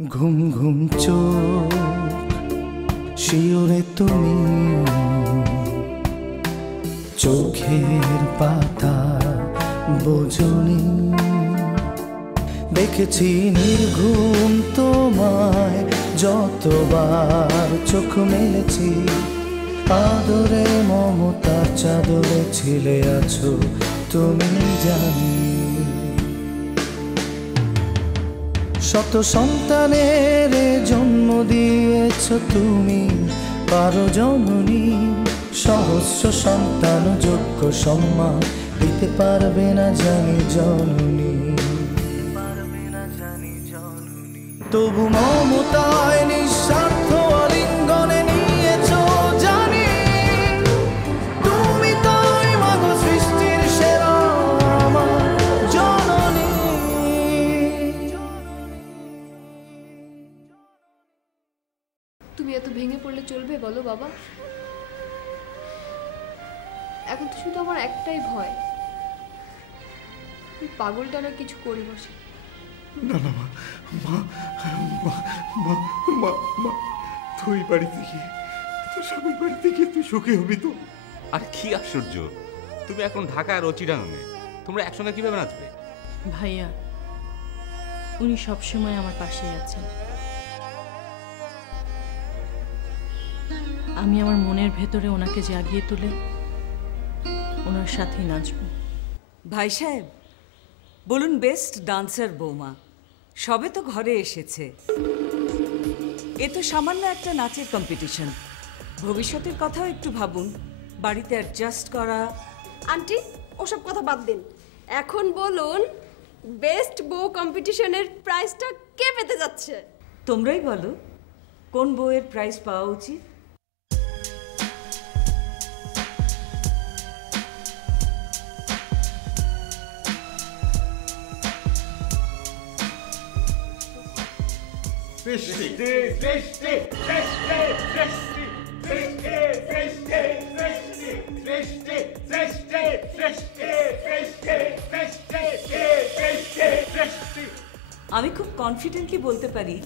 ঘুম ঘুম চোখ শিওরে তুমি চোখের পাতা বোঝনি দেখেছি নির্ঘুম তোমায় যতবার চোখ মেলেছি আদরে মমতার চাদরে ছিলে আছো তুমি জানি শত সন্তানের জন্ম দিয়েছ তুমি পারো জননী সহস্র সন্তান যোগ্য সম্মান দিতে পারবে না জানি জননী তবু মমতায় নিঃস্বার্থ আলিঙ্গনে নিয়েছ জানি তুমি তাই মাগো সৃষ্টির সেরা আমার জননী তুমি এত ভেঙে পড়লে চলবে বলো বাবা এখন তো শুধু আমার একটাই ভয় পাগলটা না কিছু করে বসে না না মা মা মা মা মা তুই বাড়িতে গিয়ে তোর স্বামীর বাড়িতে গিয়ে তুই সুখী হবি তো আর কি আশ্চর্য তুমি এখন ঢাকা আর চিটাগাংয়ে তোমরা একসঙ্গে কিভাবে নাচবে ভাইয়া উনি সবসময় আমার পাশেই আছেন আমি আমার মনের ভেতরে ওনাকে জাগিয়ে তুলে ওনার সাথেই নাচবো ভাই সাহেব বলুন বেস্ট ডান্সার বৌমা সবে তো ঘরে এসেছে এ তো সামান্য একটা নাচের কম্পিটিশন ভবিষ্যতের কথাও একটু ভাবুন বাড়িতে অ্যাডজাস্ট করা আন্টি ওসব কথা বাদ দিন এখন বলুন বেস্ট বউ কম্পিটিশনের প্রাইজটা কে পেতে যাচ্ছে তোমরাই বলো কোন বউয়ের প্রাইজ পাওয়া উচিত আমি খুব কনফিডেন্টলি বলতে পারি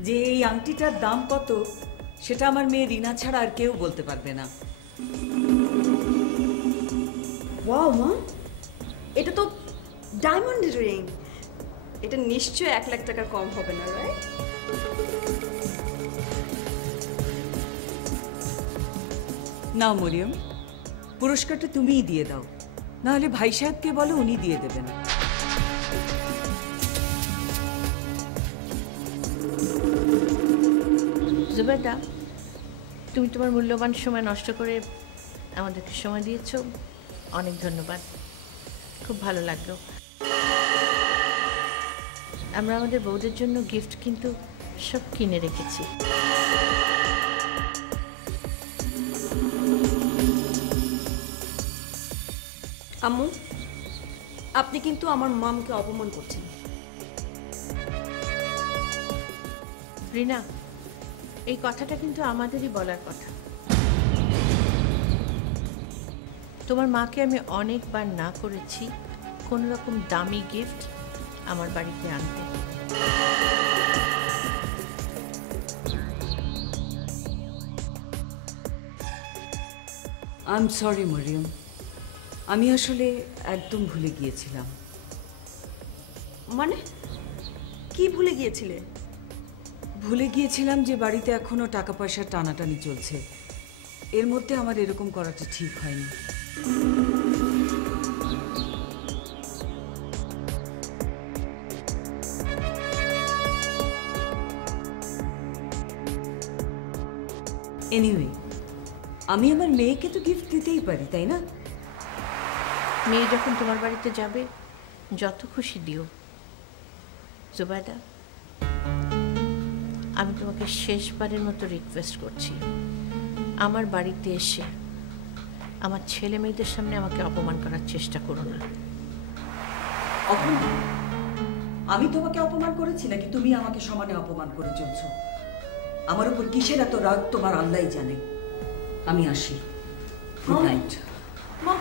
যে এই আংটিটার দাম কত সেটা আমার মেয়ে রিনা ছাড়া আর কেউ বলতে পারবে না ওয়াও মা এটা তো ডায়মন্ড রিং এটা নিশ্চয়ই 1 লাখ টাকা কম হবে না রাইট না মরিয়ম পুরস্কারটা তুমিই দিয়ে দাও নাহলে ভাই সাহেবকে বলো উনি দিয়ে দেবেন জুবেদা তুমি তোমার মূল্যবান সময় নষ্ট করে আমাদেরকে সময় দিয়েছো অনেক ধন্যবাদ খুব ভালো লাগলো আমরা আমাদের বউদের জন্য গিফট কিন্তু সব কিনে রেখেছি আম্মু আপনি কিন্তু আমার মামকে অপমান করছেন রিনা এই কথাটা কিন্তু আমাদেরই বলার কথা তোমার মাকে আমি অনেকবার না করেছি কোনো রকম দামি গিফট আমার বাড়িতে আনতে আই এম সরি মরিয়ম আমি আসলে একদম ভুলে গিয়েছিলাম মানে কি ভুলে গিয়েছিলে ভুলে গিয়েছিলাম যে বাড়িতে এখনো টাকা পয়সার টানাটানি চলছে এর মধ্যে আমার এরকম করাটা ঠিক হয়নি এনিওয়ে আমি আমার মেয়েকে তো গিফট দিতেই পারি তাই না মেয়ে যখন তোমার বাড়িতে যাবে যত খুশি দিও জুবাইদা আমি তোমাকে শেষবারের মতো রিকোয়েস্ট করছি আমার বাড়িতে এসে আমার ছেলে মেয়েদের সামনে আমাকে অপমান করার চেষ্টা করো না অপমান আমি তোমাকে অপমান করেছি নাকি তুমি আমাকে সমানে অপমান করে চলছো আমার উপর কিসের এত রাগ তোমার আল্লাহই জানে আমি আসি গুড নাইট মা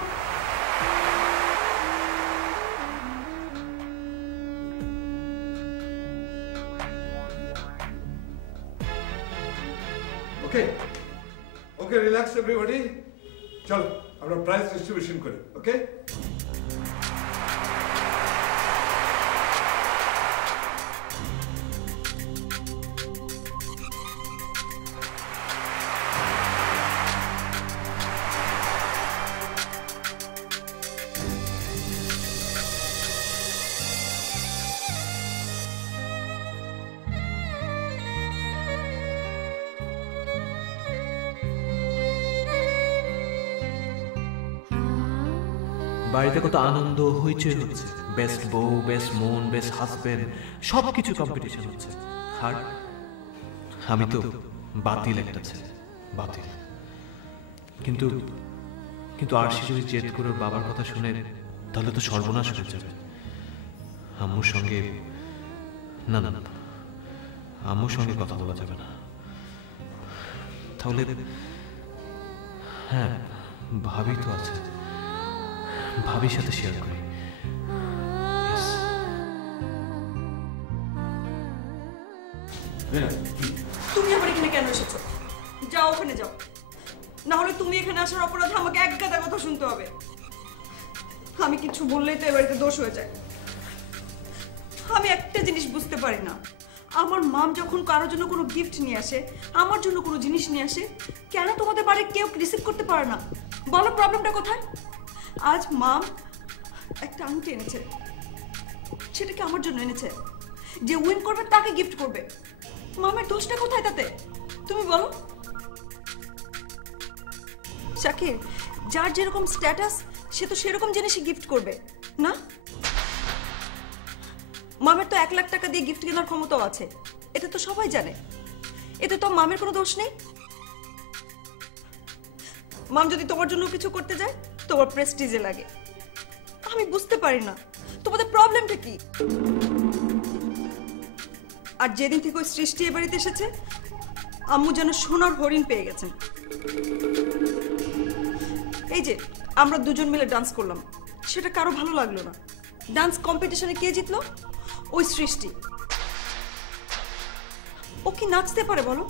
ওকে ওকে রিল্যাক্স এভরিবডি, চলো আমরা প্রাইজ ডিস্ট্রিবিউশন করি। ওকে বাড়িতে কত আনন্দ হইচই হচ্ছে, বেস্ট বউ, বেস্ট মন, বেস্ট হাজবেন্ড, সব কিছু কম্পিটিশন হচ্ছে। আর আমি তো বাতিল একটা ছেলে, বাতিল। কিন্তু কিন্তু আরশি যদি জেদ করে ওর বাবার কথা শুনে, তাহলে তো সর্বনাশ হয়ে যাবে। আম্মুর সঙ্গে না না না আম্মুর সঙ্গে কথা বলা যাবে না। তাহলে হ্যাঁ, ভাবি তো আছে, ভাবির সাথে শেয়ার করি। তুমি আবার এখানে কেন এসেছো? যাও ওখানে যাও, না হলে তুমি এখানে আসার অপরাধে আমাকে এক গাদা কথা শুনতে হবে। আমি কিছু বললেই তো এবারে দোষ হয়ে যায়। আমি একটা জিনিস বুঝতে পারি না, আমার মাম যখন কারোর জন্য কোনো গিফট নিয়ে আসে, আমার জন্য কোনো জিনিস নিয়ে আসে, কেন তোমাদের বাড়ি কেউ রিসিভ করতে পারে না? বলো প্রবলেমটা কোথায়? আজ মাম একটা আংটি এনেছে, সেটাকে আমার জন্য এনেছে। যে উইন করবে তাকে গিফট করবে। মামের দোষটা কোথায় তাতে? তুমি বলো। শাকির, যার যেরকম স্ট্যাটাস সে তো সেরকম জিনিসই গিফট করবে না? মামের তো 1 লাখ টাকা দিয়ে গিফট কেনার ক্ষমতাও আছে, এটা তো সবাই জানে। এতে তো মামের কোনো দোষ নেই। মাম যদি তোমার জন্য কিছু করতে যায়, তোমার প্রেস্টিজে লাগে। আমি বুঝতে পারি না তোমাদের প্রবলেমটা কি। আর যেদিন থেকে ওই সৃষ্টি এ বাড়িতে এসেছে, আম্মু যেন সোনার হরিণ পেয়ে গেছেন। এই যে আমরা দুজন মিলে ডান্স করলাম, সেটা কারো ভালো লাগলো না। ডান্স কম্পিটিশনে কে জিতলো? ওই সৃষ্টি। ও কি নাচতে পারে বলো?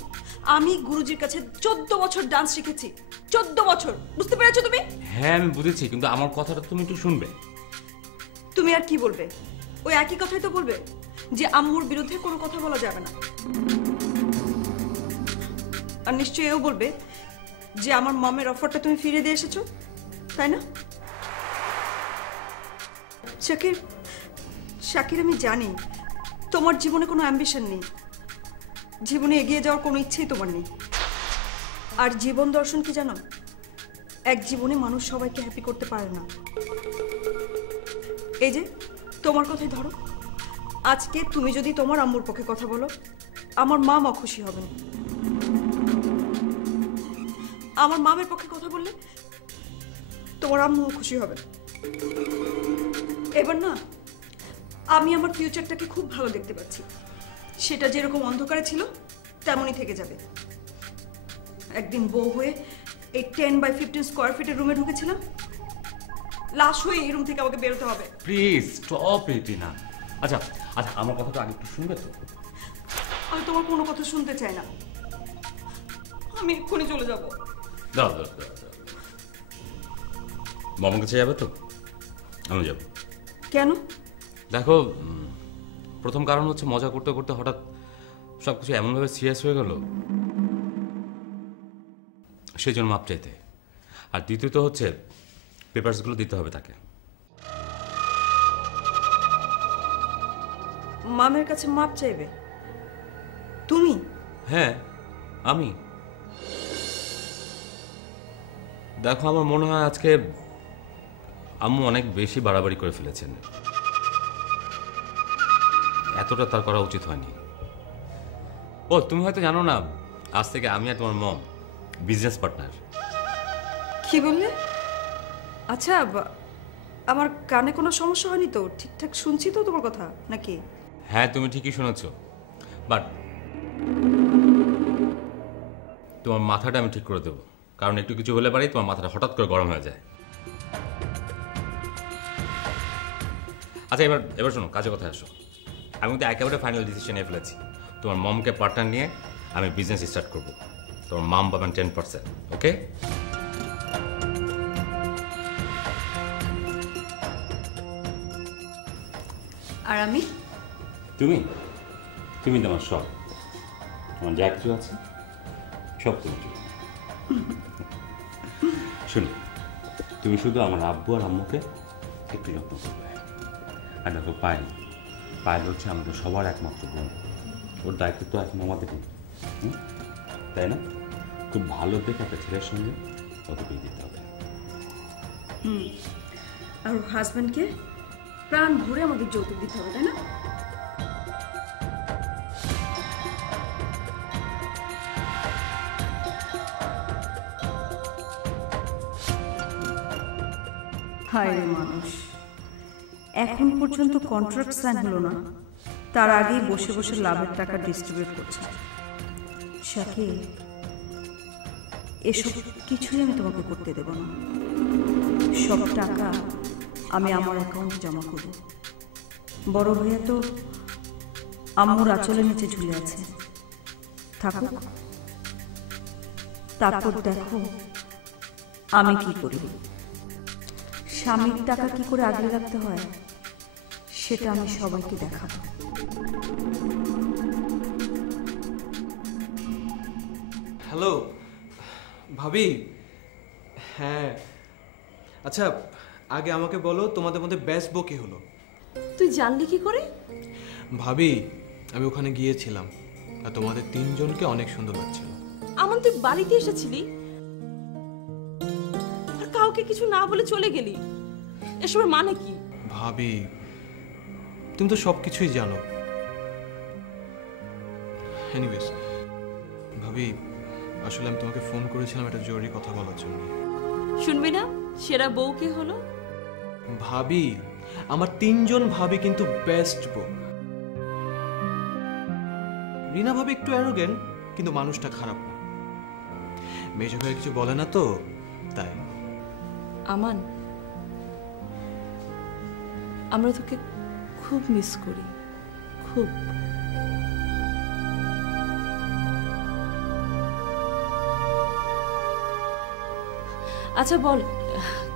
আমি গুরুজির কাছে 14 বছর ডান্স শিখেছি। 14 বছর, বুঝতে পেরেছো তুমি? হ্যাঁ আমি বুঝেছি, কিন্তু আমার কথাটা তুমি একটু শুনবে। তুমি আর কি বলবে? ওই একই কথাই তো বলবে, যে আম্মুর বিরুদ্ধে কোনো কথা বলা যাবে না। আর নিশ্চয়ই এও বলবে যে আমার মামের অফারটা তুমি ফিরে দিয়ে এসেছো, তাই না? শাকির, শাকির আমি জানি তোমার জীবনে কোনো অ্যাম্বিশন নেই, জীবনে এগিয়ে যাওয়ার কোনো ইচ্ছেই তোমার নেই। আর জীবন দর্শন কি জানো? এক জীবনে মানুষ সবাইকে হ্যাপি করতে পারে না। এই যে তোমার কথাই ধরো, আজকে তুমি যদি তোমার আম্মুর পক্ষে কথা বলো, আমার মা খুশি হবেন। আমার মামের পক্ষে কথা বললে তোমার আম্মুও খুশি হবে। এবার না, আমি আমার ফিউচারটাকে খুব ভালো দেখতে পাচ্ছি। সেটা যেরকম অন্ধকারে ছিল তেমনই থেকে যাবে। একদিন বউ হয়ে এই 10 বাই 15 স্কোয়ার ফিটের রুমে ঢুকেছিলাম, লাশ হয়ে এই রুম থেকে আমাকে বেরোতে হবে। প্লিজ স্টপ ইট না। আচ্ছা আচ্ছা, আমার কথাটা আগে একটু শুনবে তো? আমি তোমার কোনো কথা শুনতে চাই না, আমি এক্ষুনি চলে যাব। দাও দাও দাও, মামার কাছে যাবে তো? আমি যাব। কেন? দেখো, প্রথম কারণ হচ্ছে মজা করতে করতে হঠাৎ সবকিছু এমনভাবে সিরিয়াস হয়ে গেল, সেই জন্য মাপ চাইতে। আর দ্বিতীয়ত হচ্ছে পেপারসগুলো দিতে হবে তাকে। মামের কাছে মাপ চাইবে তুমি? হ্যাঁ আমি। দেখো, আমার মনে হয় আজকে আম্মু অনেক বেশি বাড়াবাড়ি করে ফেলেছেন। এতটা তার করা উচিত হয়নি। ও তুমি হয়তো জানো না, আজ থেকে আমি আর তোমার মম বিজনেস পার্টনার। কি বললে? আচ্ছা, আমার কানে কোনো সমস্যা হয়নি তো? ঠিকঠাক শুনছি তো তোমার কথা নাকি? হ্যাঁ তুমি ঠিকই শুনেছ, বাট তোমার মাথাটা আমি ঠিক করে দেবো, কারণ একটু কিছু হলে পারি তোমার মাথাটা হঠাৎ করে গরম হয়ে যায়। আচ্ছা এবার শোনো, কাজে কথায় আসো। আমি কিন্তু একেবারে ফাইনাল ডিসিশন নিয়ে ফেলেছি। তোমার মমকে পার্টনার নিয়ে আমি বিজনেস স্টার্ট করবো। তোমার মাম পাবেন 10%, ওকে? আর আমি? তুমি তুমি তোমার সব, তোমার যা কিছু আছে সব তুমি শুনো, তুমি শুধু আমার আব্বু আর আম্মুকে একটু যত্ন করবে। আর দেখো পায়েল, পায়েল হচ্ছে আমাদের সবার একমাত্র বোন, ওর দায়িত্ব তো এখন আমাদের, তাই না? খুব ভালো দেখে একটা ছেলের সঙ্গে ওকে বিয়ে দিতে হবে। আর হাজব্যান্ডকে প্রাণ ভরে আমাদের যৌতুক দিতে হবে, তাই না? হায় রে মানুষ, এখন পর্যন্ত কন্ট্রাক্ট সাইন হলো না, তার আগেই বসে বসে লাভের টাকা ডিস্ট্রিবিউট করছে। শাকিল, এসব কিছুই আমি তোমাকে করতে দেব না। সব টাকা আমি আমার অ্যাকাউন্টে জমা করব। বড় ভাইয়া তো আম্মুর আঁচলের নিচে ঝুলে আছে, থাকুক, তারপর দেখো আমি কি করি। স্বামীর টাকা কি করে আগলে রাখতে হয় সেটা আমি সবাইকে দেখাবো। হ্যালো ভাবি। হ্যাঁ আচ্ছা, আগে আমাকে বলো তোমাদের মধ্যে বেস্ট বউ কে হলো? তুই জানলি কি করে? ভাবি আমি ওখানে গিয়েছিলাম আর তোমাদের তিনজনকে অনেক সুন্দর লাগছিল। আমার তুই বাড়িতে এসেছিলি আর কাউকে কিছু না বলে চলে গেলি, এসবের মানে কি? ভাবি তুমি তো সব কিছুই জানো। এনিওয়েজ ভাবি, আসলে আমি তোমাকে ফোন করেছিলাম একটা জরুরি কথা বলার জন্য। শুনবি না সেরা বউ কে হলো? ভাবি আমার তিনজন ভাবি কিন্তু বেস্ট বউ। রিনা ভাবি একটু অ্যারোগেন্ট, কিন্তু মানুষটা খারাপ না। মেজো ভাই কিছু বলে না তো, তাই। আমান, আমরা তোকে খুব মিস করি, খুব। আচ্ছা বল,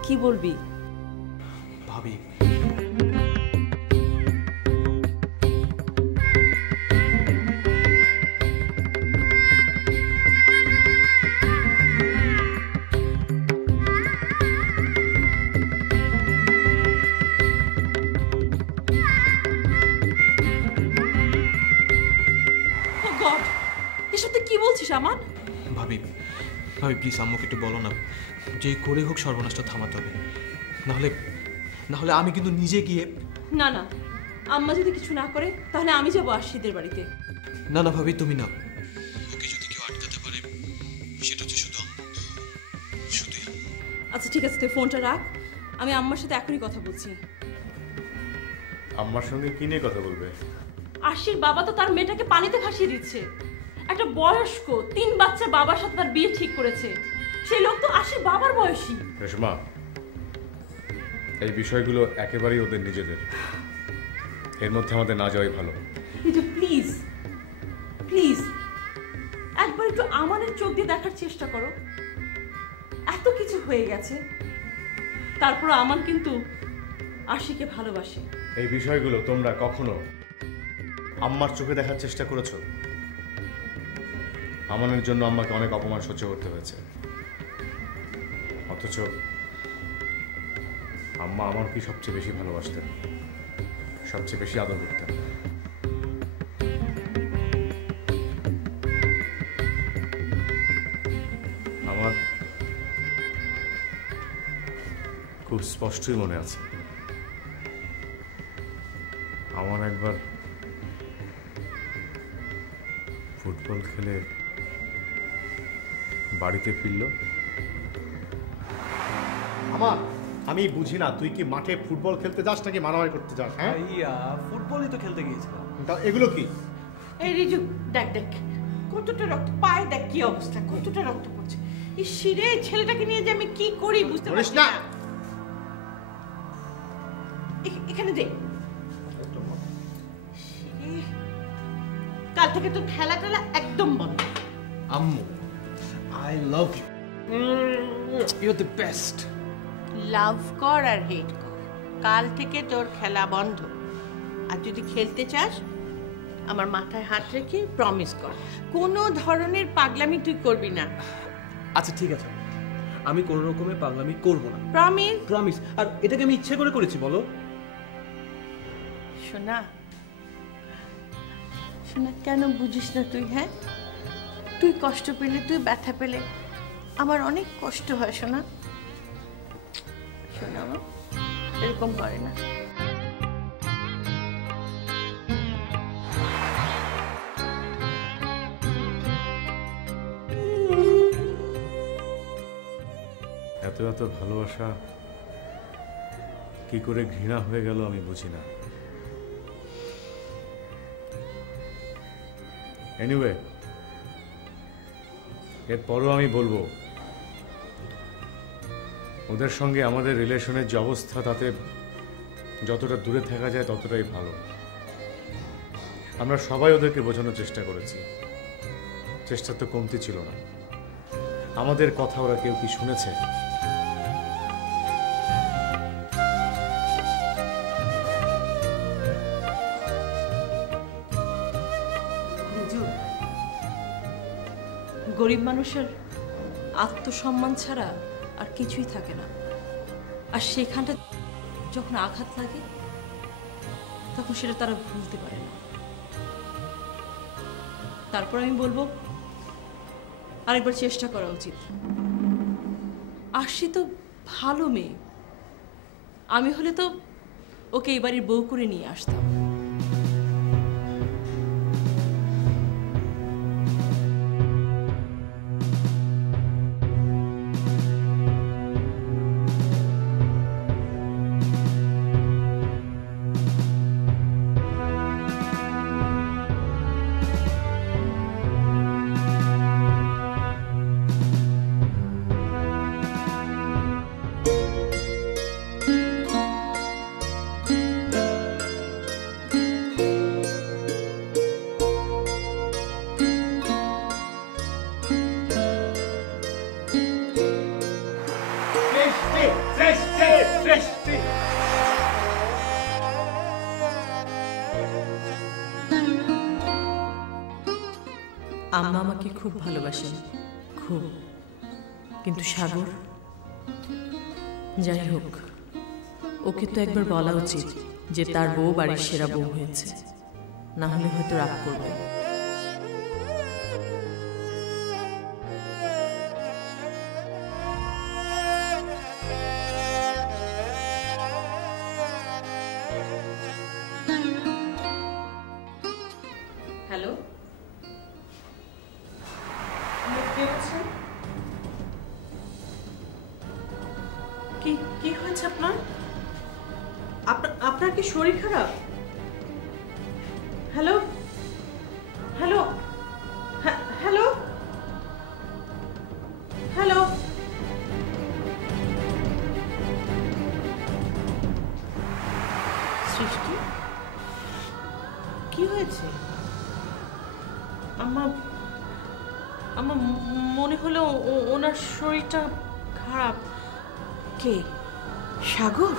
কি বলবি? ভাবি এসব তুই কি বলছিস আমান? ভাবি ভাবি প্লিজ আম্মুকে একটু বলো না, যে করে হোক সর্বনাশটা থামাতে হবে, নাহলে আমি কিন্তু নিজে গিয়ে। না না, আম্মা যদি কিছু না করে তাহলে আমি যাবো আশিদের বাড়িতে। না না ভাবি তুমি না, ওকে যদি কেউ আটকাতে পারে সেটা হচ্ছে শুধু শুধু। আচ্ছা ঠিক আছে, তুই ফোনটা রাখ, আমি আম্মার সাথে এখনই কথা বলছি। আম্মার সঙ্গে কি নিয়ে কথা বলবে? আশির বাবা তো তার মেয়েটাকে পানিতে ভাসিয়ে দিচ্ছে। একটা বয়স্ক 3 বাচ্চার বাবার সাথে তার বিয়ে ঠিক করেছে, সেই লোক তো আশির বাবার বয়সী। রেশমা, এই বিষয়গুলো একেবারেই ওদের নিজেদের, এর মধ্যে আমাদের না যাওয়াই ভালো। কিন্তু প্লিজ প্লিজ একবার একটু আমাদের চোখ দিয়ে দেখার চেষ্টা করো। এত কিছু হয়ে গেছে, তারপর আমান কিন্তু আশিকে ভালোবাসে। এই বিষয়গুলো তোমরা কখনো আম্মার চোখে দেখার চেষ্টা করেছো? আমানের জন্য আম্মাকে অনেক অপমান সহ্য করতে হয়েছে, অথচ আম্মা আমাকে সবচেয়ে বেশি ভালোবাসতেন, সবচেয়ে বেশি আদর করতেন। আমার খুব স্পষ্টই মনে আছে, আমার একবার ফুটবল খেলে বাড়িতে ফিরল। আমার আমি বুঝি না, তুই কি মাঠে ফুটবল খেলতে যাস নাকি মারামারি করতে যাস? হ্যাঁ ফুটবলই তো খেলতে গিয়েছিলাম। এগুলো কি? এই রিজু দেখ দেখ কতটা রক্ত, পায়ে দেখ কি অবস্থা, কতটা রক্ত পড়ছে। এই শিরে ছেলেটাকে নিয়ে যে আমি কি করি বুঝতে পারছি না। এখানে দে। কাল থেকে তো খেলা টেলা একদম বন্ধ। আম্মু I love you, you are the best. Love কর আর হেট কর, কাল থেকে তোর খেলা বন্ধ। আর যদি খেলতে চাস আমার মাথায় হাত রেখে প্রমিস কর কোনো ধরনের পাগলামি তুই করবি না। আচ্ছা ঠিক আছে, আমি কোনো রকমের পাগলামি করব না। প্রমিস? প্রমিস। আর এটাকে আমি ইচ্ছে করে করেছি বলো? শোনা শোনা, কেন বুঝিস না তুই? হ্যাঁ, তুই কষ্ট পেলে, তুই ব্যথা পেলে আমার অনেক কষ্ট হয় শোনা। শোনা আমার এরকম করে না। এত এত ভালোবাসা কি করে ঘৃণা হয়ে গেল আমি বুঝি না। এনিওয়ে, এরপরও আমি বলবো ওদের সঙ্গে আমাদের রিলেশনের যে অবস্থা, তাতে যতটা দূরে থাকা যায় ততটাই ভালো। আমরা সবাই ওদেরকে বোঝানোর চেষ্টা করেছি, চেষ্টা তো কমতি ছিল না। আমাদের কথা ওরা কেউ কি শুনেছে? গরিব মানুষের আত্মসম্মান ছাড়া আর কিছুই থাকে না। আর সেখানটা যখন আঘাত লাগে তখন সেটা তারা ভুলতে পারে না। তারপর আমি বলবো আরেকবার চেষ্টা করা উচিত। আরশি তো ভালো মেয়ে, আমি হলে তো ওকে এই বাড়ির বউ করে নিয়ে আসতাম। আম্মা আমাকে খুব ভালোবাসেন, খুব। কিন্তু সাগর, যাই হোক, ওকে তো একবার বলা উচিত যে তার বউ বাড়ির সেরা বউ হয়েছে, না হলে হয়তো রাগ করবে। হ্যালো, কি হয়েছে আপনার? আপনার কি শরীর খারাপ? হ্যালো হ্যালো হ্যালো হ্যালো, সৃষ্টি কি হয়েছে? আমার মনে হলো ওনার শরীরটা খারাপ। কে? সাগর?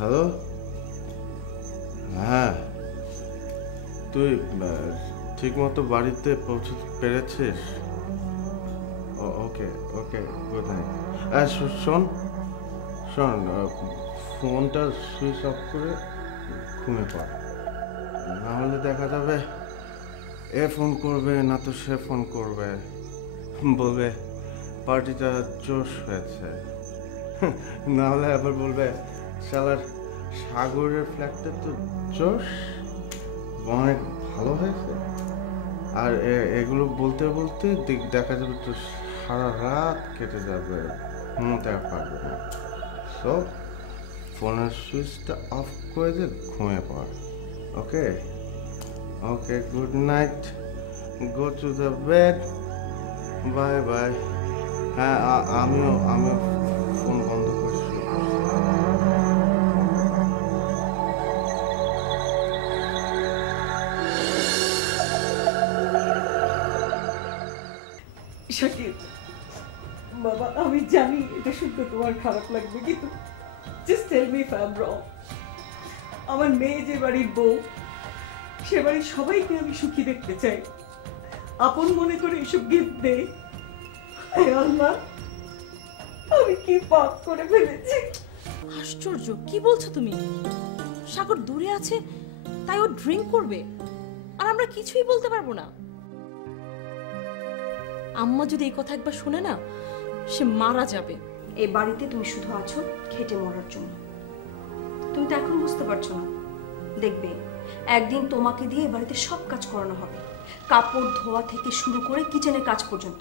হ্যালো, হ্যাঁ, তুই ঠিক মতো বাড়িতে পৌঁছতে পেরেছিস? ওকে ওকে, গুড নাইট। শোন শোন, ফোনটা সুইচ অফ করে ঘুমিয়ে পড়, নাহলে দেখা যাবে এ ফোন করবে না তো সে ফোন করবে, বলবে পার্টিটা জোশ হয়েছে, নাহলে আবার বলবে শালার সাগরের ফ্ল্যাটটা তো জোশ, অনেক ভালো হয়েছে। আর এগুলো বলতে বলতে দেখা যাবে তো সারা রাত কেটে যাবে, ঘুমোতে আর পারবে না। সো ফোনের সুইচটা অফ করে দিয়ে ঘুমিয়ে পড়। Okay okay, good night, go to the bed, bye bye. হ্যাঁ, আমিও ফোন বন্ধ করে শুরু করছি। শাকিব বাবা, আমি জানি এটা শুনতে তোমার খারাপ লাগবে, কিন্তু just tell me if I am wrong. আমার মেয়ে যে বাড়ির বউ, সে বাড়ির সবাইকে আমি সুখী দেখতে চাই। আপন মনে করে এসব গিফট দে। আল্লাহ, আমি কি পাপ করে ফেলেছি। আশ্চর্য, কি বলছো তুমি? সাগর দূরে আছে তাই ও ড্রিঙ্ক করবে আর আমরা কিছুই বলতে পারবো না? আম্মা যদি এই কথা একবার শুনে না, সে মারা যাবে। এই বাড়িতে তুমি শুধু আছো খেটে মরার জন্য। তুমি তো এখন বুঝতে পারছো না, দেখবে একদিন তোমাকে দিয়ে এ বাড়িতে সব কাজ করানো হবে, কাপড় ধোয়া থেকে শুরু করে কিচেনের কাজ পর্যন্ত।